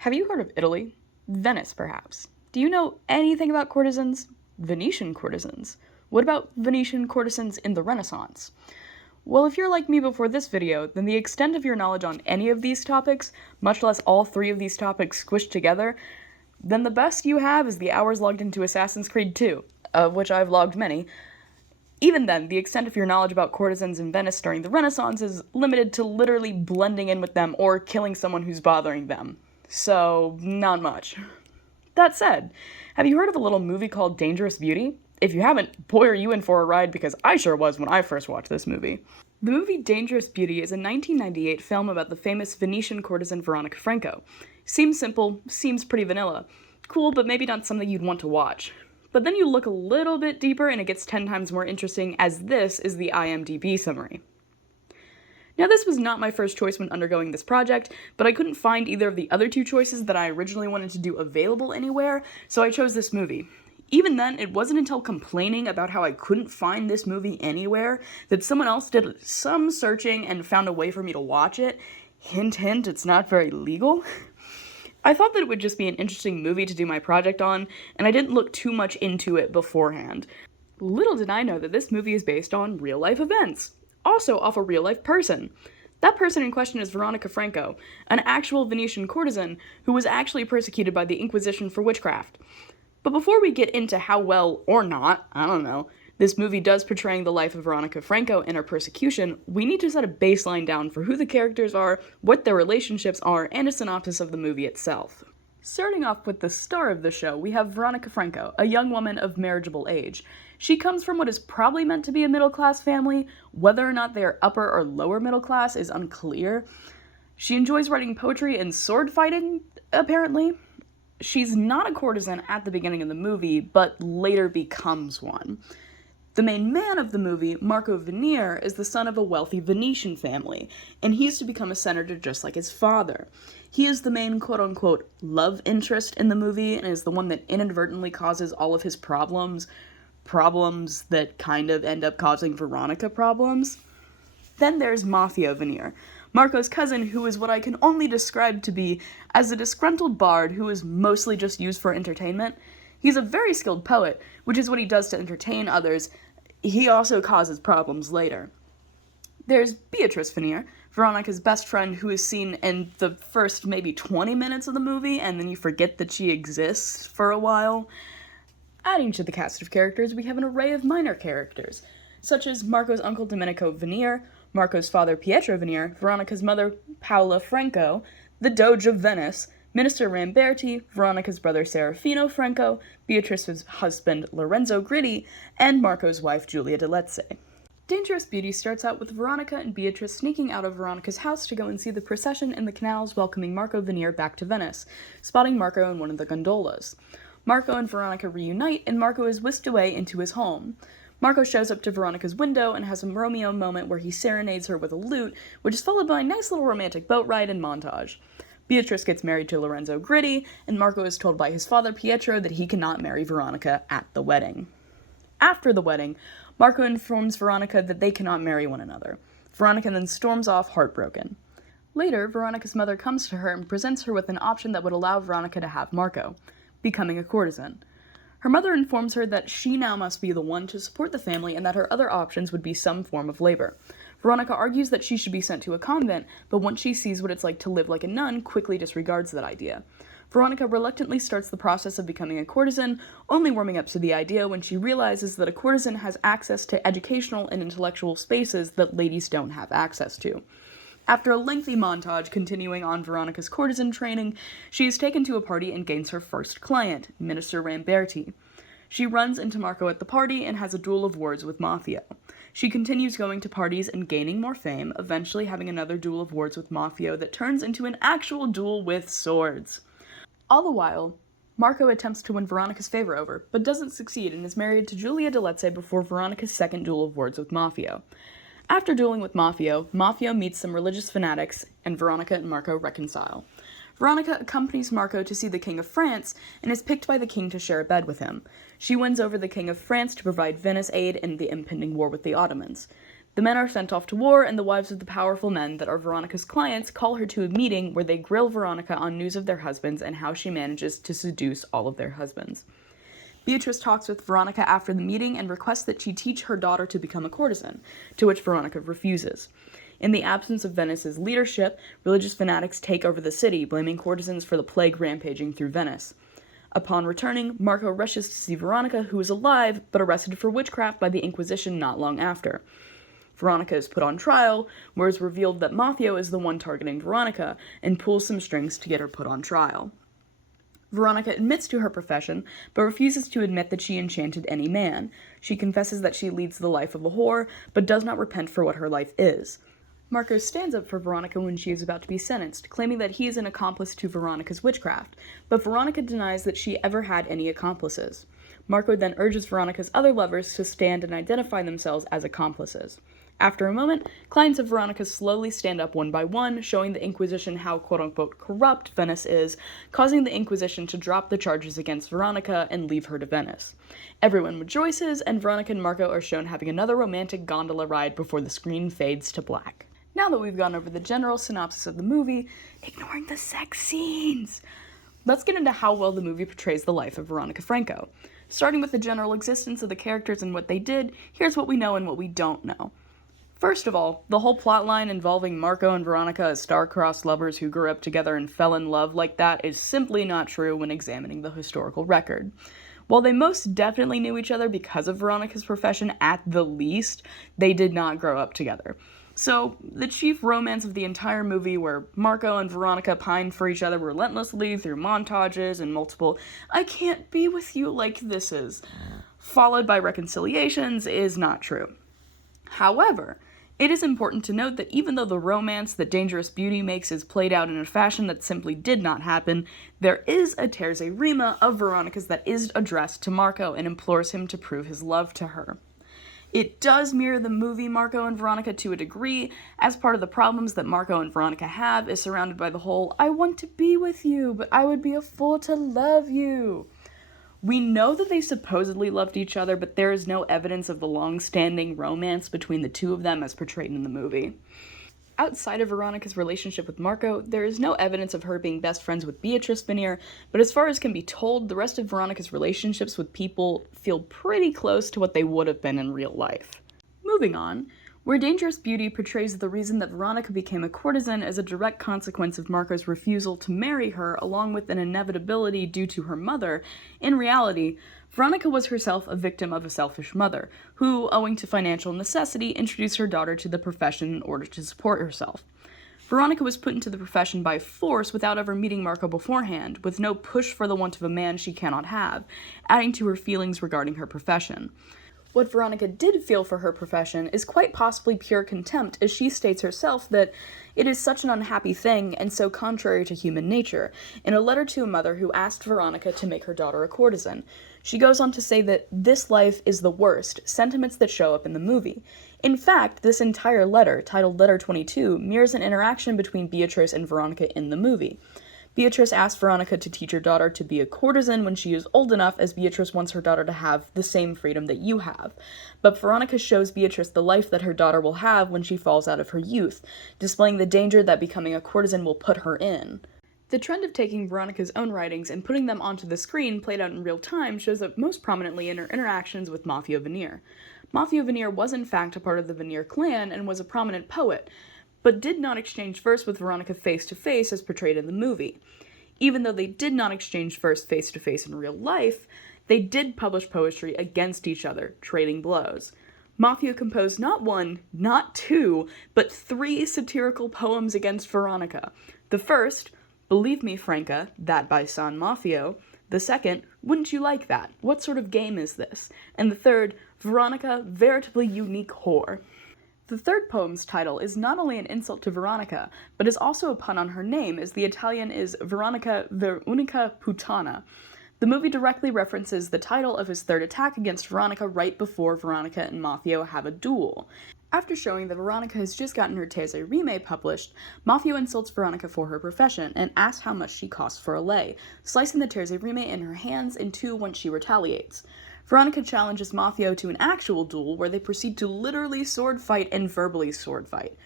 Have you heard of Italy? Venice, perhaps. Do you know anything about courtesans? Venetian courtesans. What about Venetian courtesans in the Renaissance? Well, if you're like me before this video, then the extent of your knowledge on any of these topics, much less all three of these topics squished together, then the best you have is the hours logged into Assassin's Creed 2, of which I've logged many. Even then, the extent of your knowledge about courtesans in Venice during the Renaissance is limited to literally blending in with them or killing someone who's bothering them. So, not much. That said, have you heard of a little movie called Dangerous Beauty? If you haven't, boy are you in for a ride, because I sure was when I first watched this movie. The movie Dangerous Beauty is a 1998 film about the famous Venetian courtesan Veronica Franco. Seems simple, seems pretty vanilla. Cool, but maybe not something you'd want to watch. But then you look a little bit deeper and it gets 10 times more interesting, as this is the IMDb summary. Now, this was not my first choice when undergoing this project, but I couldn't find either of the other two choices that I originally wanted to do available anywhere, so I chose this movie. Even then, it wasn't until complaining about how I couldn't find this movie anywhere that someone else did some searching and found a way for me to watch it. Hint, hint, it's not very legal. I thought that it would just be an interesting movie to do my project on, and I didn't look too much into it beforehand. Little did I know that this movie is based on real-life events, also off a real-life person. That person in question is Veronica Franco, an actual Venetian courtesan who was actually persecuted by the Inquisition for witchcraft. But before we get into how well, or not, I don't know, this movie does portraying the life of Veronica Franco and her persecution, we need to set a baseline down for who the characters are, what their relationships are, and a synopsis of the movie itself. Starting off with the star of the show, we have Veronica Franco, a young woman of marriageable age. She comes from what is probably meant to be a middle-class family. Whether or not they are upper or lower middle class is unclear. She enjoys writing poetry and sword fighting, apparently. She's not a courtesan at the beginning of the movie, but later becomes one. The main man of the movie, Marco Venier, is the son of a wealthy Venetian family, and he is to become a senator just like his father. He is the main quote-unquote love interest in the movie, and is the one that inadvertently causes all of his problems that kind of end up causing Veronica problems. Then there's Mafia Venier, Marco's cousin, who is what I can only describe to be as a disgruntled bard who is mostly just used for entertainment. He's a very skilled poet, which is what he does to entertain others. He also causes problems later. There's Beatrice Venier, Veronica's best friend, who is seen in the first maybe 20 minutes of the movie, and then you forget that she exists for a while. Adding to the cast of characters, we have an array of minor characters, such as Marco's uncle Domenico Venier, Marco's father Pietro Venier, Veronica's mother Paola Franco, the Doge of Venice, Minister Ramberti, Veronica's brother Serafino Franco, Beatrice's husband Lorenzo Gritti, and Marco's wife Giulia de Lecce. Dangerous Beauty starts out with Veronica and Beatrice sneaking out of Veronica's house to go and see the procession in the canals welcoming Marco Venier back to Venice, spotting Marco in one of the gondolas. Marco and Veronica reunite, and Marco is whisked away into his home. Marco shows up to Veronica's window and has a Romeo moment where he serenades her with a lute, which is followed by a nice little romantic boat ride and montage. Beatrice gets married to Lorenzo Gritti, and Marco is told by his father Pietro that he cannot marry Veronica at the wedding. After the wedding, Marco informs Veronica that they cannot marry one another. Veronica then storms off heartbroken. Later, Veronica's mother comes to her and presents her with an option that would allow Veronica to have Marco, becoming a courtesan. Her mother informs her that she now must be the one to support the family and that her other options would be some form of labor. Veronica argues that she should be sent to a convent, but once she sees what it's like to live like a nun, quickly disregards that idea. Veronica reluctantly starts the process of becoming a courtesan, only warming up to the idea when she realizes that a courtesan has access to educational and intellectual spaces that ladies don't have access to. After a lengthy montage continuing on Veronica's courtesan training, she is taken to a party and gains her first client, Minister Ramberti. She runs into Marco at the party and has a duel of words with Mafio. She continues going to parties and gaining more fame, eventually having another duel of words with Mafio that turns into an actual duel with swords. All the while, Marco attempts to win Veronica's favor over, but doesn't succeed and is married to Giulia de Lecce before Veronica's second duel of words with Mafio. After dueling with Mafio, Mafio meets some religious fanatics, and Veronica and Marco reconcile. Veronica accompanies Marco to see the King of France, and is picked by the king to share a bed with him. She wins over the King of France to provide Venice aid in the impending war with the Ottomans. The men are sent off to war, and the wives of the powerful men that are Veronica's clients call her to a meeting where they grill Veronica on news of their husbands and how she manages to seduce all of their husbands. Beatrice talks with Veronica after the meeting and requests that she teach her daughter to become a courtesan, to which Veronica refuses. In the absence of Venice's leadership, religious fanatics take over the city, blaming courtesans for the plague rampaging through Venice. Upon returning, Marco rushes to see Veronica, who is alive, but arrested for witchcraft by the Inquisition not long after. Veronica is put on trial, where it's revealed that Maffeo is the one targeting Veronica, and pulls some strings to get her put on trial. Veronica admits to her profession, but refuses to admit that she enchanted any man. She confesses that she leads the life of a whore, but does not repent for what her life is. Marco stands up for Veronica when she is about to be sentenced, claiming that he is an accomplice to Veronica's witchcraft, but Veronica denies that she ever had any accomplices. Marco then urges Veronica's other lovers to stand and identify themselves as accomplices. After a moment, clients of Veronica slowly stand up one by one, showing the Inquisition how quote-unquote corrupt Venice is, causing the Inquisition to drop the charges against Veronica and leave her to Venice. Everyone rejoices, and Veronica and Marco are shown having another romantic gondola ride before the screen fades to black. Now that we've gone over the general synopsis of the movie, ignoring the sex scenes, let's get into how well the movie portrays the life of Veronica Franco. Starting with the general existence of the characters and what they did, here's what we know and what we don't know. First of all, the whole plotline involving Marco and Veronica as star-crossed lovers who grew up together and fell in love like that is simply not true when examining the historical record. While they most definitely knew each other because of Veronica's profession at the least, they did not grow up together. So, the chief romance of the entire movie, where Marco and Veronica pine for each other relentlessly through montages and multiple "I can't be with you like this is," followed by reconciliations, is not true. However, it is important to note that even though the romance that Dangerous Beauty makes is played out in a fashion that simply did not happen, there is a terza rima of Veronica's that is addressed to Marco and implores him to prove his love to her. It does mirror the movie Marco and Veronica to a degree, as part of the problems that Marco and Veronica have is surrounded by the whole "I want to be with you, but I would be a fool to love you." We know that they supposedly loved each other, but there is no evidence of the long-standing romance between the two of them as portrayed in the movie. Outside of Veronica's relationship with Marco, there is no evidence of her being best friends with Beatrice Veneer, but as far as can be told, the rest of Veronica's relationships with people feel pretty close to what they would have been in real life. Moving on, where Dangerous Beauty portrays the reason that Veronica became a courtesan as a direct consequence of Marco's refusal to marry her, along with an inevitability due to her mother, in reality, Veronica was herself a victim of a selfish mother, who, owing to financial necessity, introduced her daughter to the profession in order to support herself. Veronica was put into the profession by force without ever meeting Marco beforehand, with no push for the want of a man she cannot have, adding to her feelings regarding her profession. What Veronica did feel for her profession is quite possibly pure contempt, as she states herself that it is such an unhappy thing and so contrary to human nature, in a letter to a mother who asked Veronica to make her daughter a courtesan. She goes on to say that this life is the worst, sentiments that show up in the movie. In fact, this entire letter, titled Letter 22, mirrors an interaction between Beatrice and Veronica in the movie. Beatrice asked Veronica to teach her daughter to be a courtesan when she is old enough, as Beatrice wants her daughter to have the same freedom that you have. But Veronica shows Beatrice the life that her daughter will have when she falls out of her youth, displaying the danger that becoming a courtesan will put her in. The trend of taking Veronica's own writings and putting them onto the screen played out in real time shows up most prominently in her interactions with Maffeo Veneer. Maffeo Veneer was in fact a part of the Veneer clan and was a prominent poet, but did not exchange verse with Veronica face-to-face as portrayed in the movie. Even though they did not exchange verse face-to-face in real life, they did publish poetry against each other, trading blows. Maffeo composed not one, not two, but 3 satirical poems against Veronica. The first, "Believe Me, Franca," that by San Maffeo. The second, "Wouldn't you like that? What sort of game is this?" And the third, "Veronica, veritably unique whore." The third poem's title is not only an insult to Veronica, but is also a pun on her name, as the Italian is Veronica Verunica Puttana. The movie directly references the title of his third attack against Veronica right before Veronica and Maffeo have a duel. After showing that Veronica has just gotten her terza rima published, Maffeo insults Veronica for her profession and asks how much she costs for a lei, slicing the terza rima in her hands in two when she retaliates. Veronica challenges Mafio to an actual duel where they proceed to literally sword fight and verbally sword fight.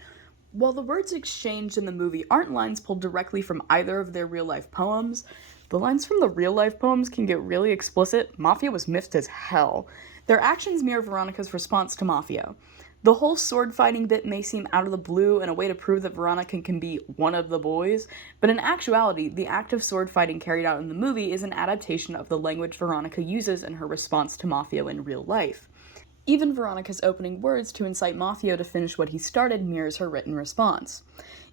While the words exchanged in the movie aren't lines pulled directly from either of their real-life poems, the lines from the real-life poems can get really explicit. Mafio was miffed as hell. Their actions mirror Veronica's response to Mafio. The whole sword fighting bit may seem out of the blue and a way to prove that Veronica can be one of the boys, but in actuality, the act of sword fighting carried out in the movie is an adaptation of the language Veronica uses in her response to Mafio in real life. Even Veronica's opening words to incite Mafio to finish what he started mirrors her written response.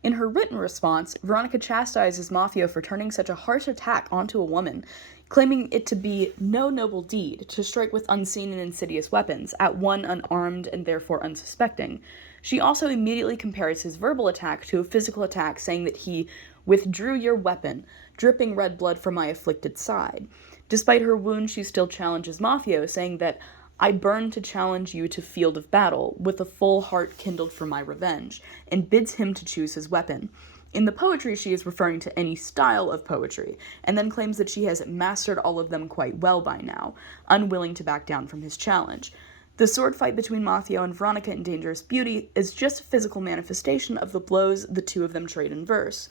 In her written response, Veronica chastises Mafio for turning such a harsh attack onto a woman, claiming it to be no noble deed to strike with unseen and insidious weapons at one unarmed and therefore unsuspecting. She also immediately compares his verbal attack to a physical attack, saying that he withdrew your weapon, dripping red blood from my afflicted side. Despite her wound, she still challenges Mafio, saying that I burn to challenge you to field of battle, with a full heart kindled for my revenge, and bids him to choose his weapon. In the poetry, she is referring to any style of poetry, and then claims that she has mastered all of them quite well by now, unwilling to back down from his challenge. The sword fight between Mafio and Veronica in Dangerous Beauty is just a physical manifestation of the blows the two of them trade in verse.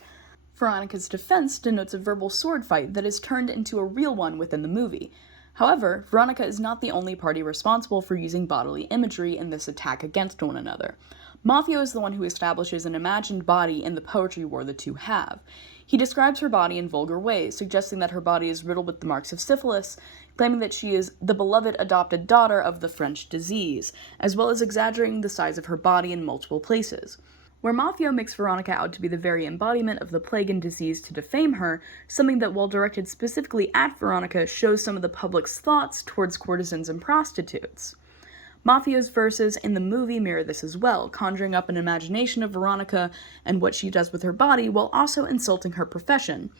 Veronica's defense denotes a verbal sword fight that is turned into a real one within the movie. However, Veronica is not the only party responsible for using bodily imagery in this attack against one another. Mafio is the one who establishes an imagined body in the poetry war the two have. He describes her body in vulgar ways, suggesting that her body is riddled with the marks of syphilis, claiming that she is the beloved adopted daughter of the French disease, as well as exaggerating the size of her body in multiple places. Where Mafio makes Veronica out to be the very embodiment of the plague and disease to defame her, something that, while directed specifically at Veronica, shows some of the public's thoughts towards courtesans and prostitutes. Mafio's verses in the movie mirror this as well, conjuring up an imagination of Veronica and what she does with her body while also insulting her profession.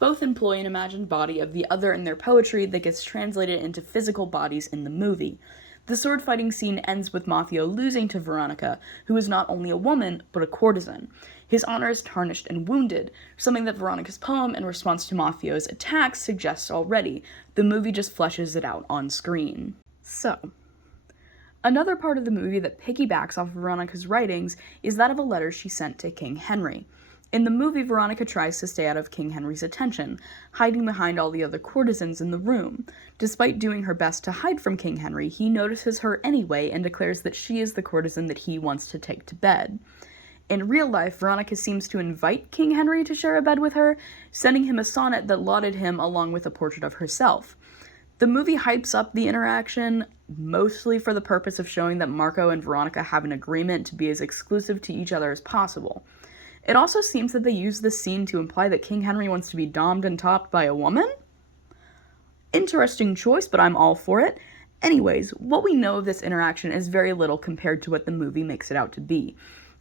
Both employ an imagined body of the other in their poetry that gets translated into physical bodies in the movie. The sword fighting scene ends with Mafio losing to Veronica, who is not only a woman, but a courtesan. His honor is tarnished and wounded, something that Veronica's poem in response to Mafio's attacks suggests already. The movie just fleshes it out on screen. So, another part of the movie that piggybacks off of Veronica's writings is that of a letter she sent to King Henry. In the movie, Veronica tries to stay out of King Henry's attention, hiding behind all the other courtesans in the room. Despite doing her best to hide from King Henry, he notices her anyway and declares that she is the courtesan that he wants to take to bed. In real life, Veronica seems to invite King Henry to share a bed with her, sending him a sonnet that lauded him along with a portrait of herself. The movie hypes up the interaction, mostly for the purpose of showing that Marco and Veronica have an agreement to be as exclusive to each other as possible. It also seems that they use this scene to imply that King Henry wants to be domed and topped by a woman? Interesting choice, but I'm all for it. Anyways, what we know of this interaction is very little compared to what the movie makes it out to be.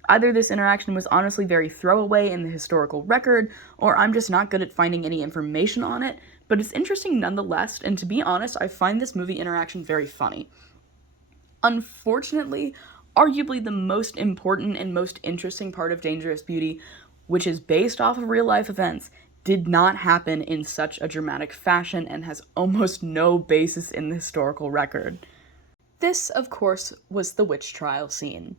Either this interaction was honestly very throwaway in the historical record, or I'm just not good at finding any information on it, but it's interesting nonetheless, and to be honest, I find this movie interaction very funny. Unfortunately, arguably the most important and most interesting part of Dangerous Beauty, which is based off of real-life events, did not happen in such a dramatic fashion and has almost no basis in the historical record. This, of course, was the witch trial scene.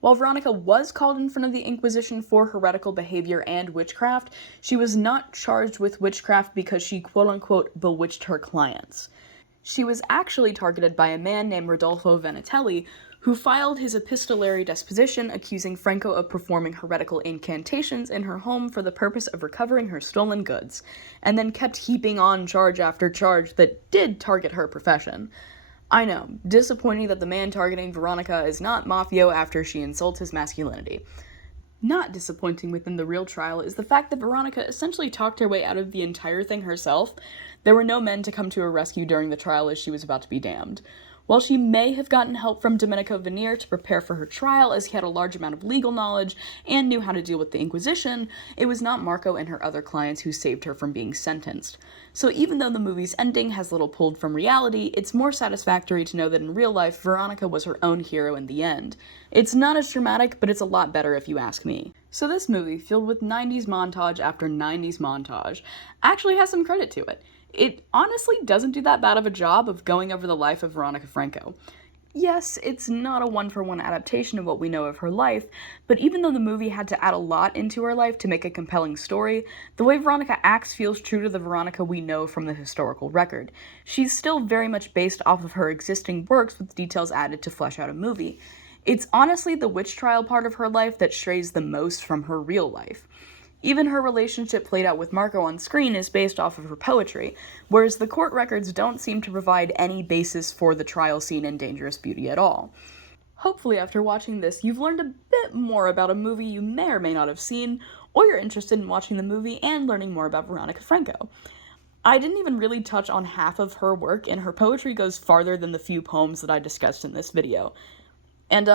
While Veronica was called in front of the Inquisition for heretical behavior and witchcraft, she was not charged with witchcraft because she quote-unquote bewitched her clients. She was actually targeted by a man named Rodolfo Venitelli, who filed his epistolary disposition accusing Franco of performing heretical incantations in her home for the purpose of recovering her stolen goods, and then kept heaping on charge after charge that did target her profession. I know, disappointing that the man targeting Veronica is not Mafio after she insults his masculinity. Not disappointing within the real trial is the fact that Veronica essentially talked her way out of the entire thing herself. There were no men to come to her rescue during the trial as she was about to be damned. While she may have gotten help from Domenico Veneer to prepare for her trial, as he had a large amount of legal knowledge and knew how to deal with the Inquisition, it was not Marco and her other clients who saved her from being sentenced. So even though the movie's ending has little pulled from reality, it's more satisfactory to know that in real life, Veronica was her own hero in the end. It's not as dramatic, but it's a lot better if you ask me. So this movie, filled with 90s montage after 90s montage, actually has some credit to it. It honestly doesn't do that bad of a job of going over the life of Veronica Franco. Yes, it's not a one-for-one adaptation of what we know of her life, but even though the movie had to add a lot into her life to make a compelling story, the way Veronica acts feels true to the Veronica we know from the historical record. She's still very much based off of her existing works with details added to flesh out a movie. It's honestly the witch trial part of her life that strays the most from her real life. Even her relationship played out with Marco on screen is based off of her poetry, whereas the court records don't seem to provide any basis for the trial scene in Dangerous Beauty at all. Hopefully, after watching this, you've learned a bit more about a movie you may or may not have seen, or you're interested in watching the movie and learning more about Veronica Franco. I didn't even really touch on half of her work, and her poetry goes farther than the few poems that I discussed in this video. And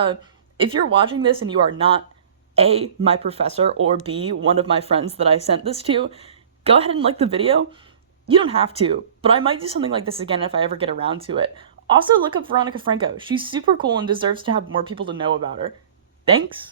if you're watching this and you are not A, my professor, or B, one of my friends that I sent this to, go ahead and like the video. You don't have to, but I might do something like this again if I ever get around to it. Also, look up Veronica Franco. She's super cool and deserves to have more people to know about her. Thanks!